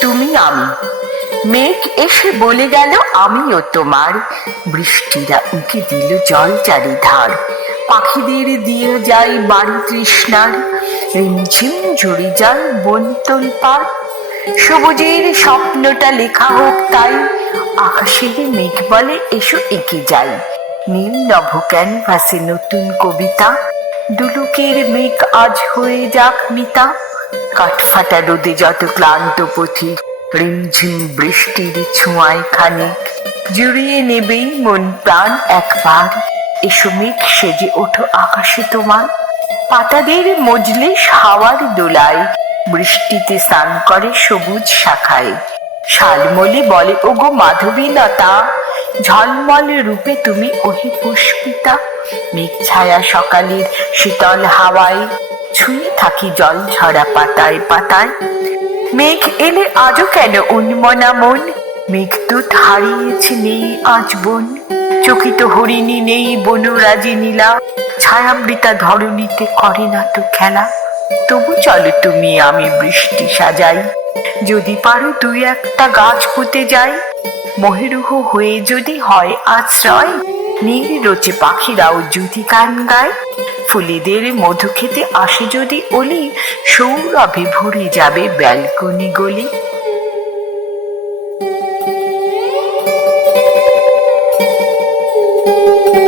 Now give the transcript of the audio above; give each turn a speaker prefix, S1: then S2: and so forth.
S1: তুমি আমি। মেঘ এসে বলে গেল, আমিও তোমার। বৃষ্টিরা উঁকে দিল জল চারি ধার পাখিদের দিয়ে যাই বাড়ি তৃষ্ণার। রিমঝিম জুড়ে যায় বন্তল পার। সবুজের স্বপ্নটা লেখা হোক তাই। আকাশের মেঘ বলে, এসো এঁকে যাই। নীল নভ ক্যানভাসে নতুন কবিতা। দুলুকের মেঘ আজ হয়ে যাক মিতা। কাঠফাটা রোদে যত ক্লান্ত রিমঝিম বৃষ্টির ছোঁয়ায় খানিক। জুড়িয়ে নেবেই মন প্রাণ একবার। এসো মেঘ সেজে ওঠো আকাশে তোমার। পাতাদের হাওয়ার দোলায়, বৃষ্টিতে স্নান করে সবুজ শাখায়। শালমলি বলে, ওগো মাধবীলতা, ঝলমল রূপে তুমি ওহি পুষ্পিতা। মেঘ ছায়া সকালের শীতল হাওয়ায় ছুঁয়ে থাকি জল ঝরা পাতায় পাতায়। মেঘ এলে আজও কেন উন্মনা মন? মেঘদূত হারিয়েছে নেই আজ বন। চকিত হরিণী নেই বনরাজি নীলা। ছায়াবৃতা ধরণীতে করে না তো খেলা। তবু চলো তুমি আমি বৃষ্টি সাজাই। যদি পারো দুই একটা গাছ পুঁতে যাই। মহিরুহ হয়ে যদি হয় আশ্রয়। নীল রোচে পাখিরাও যদি গান গায়। ফুলিদের মধু খেতে আসে যদি ওলি সৌরভে ভরে যাবে ব্যালকনি গলি। thank you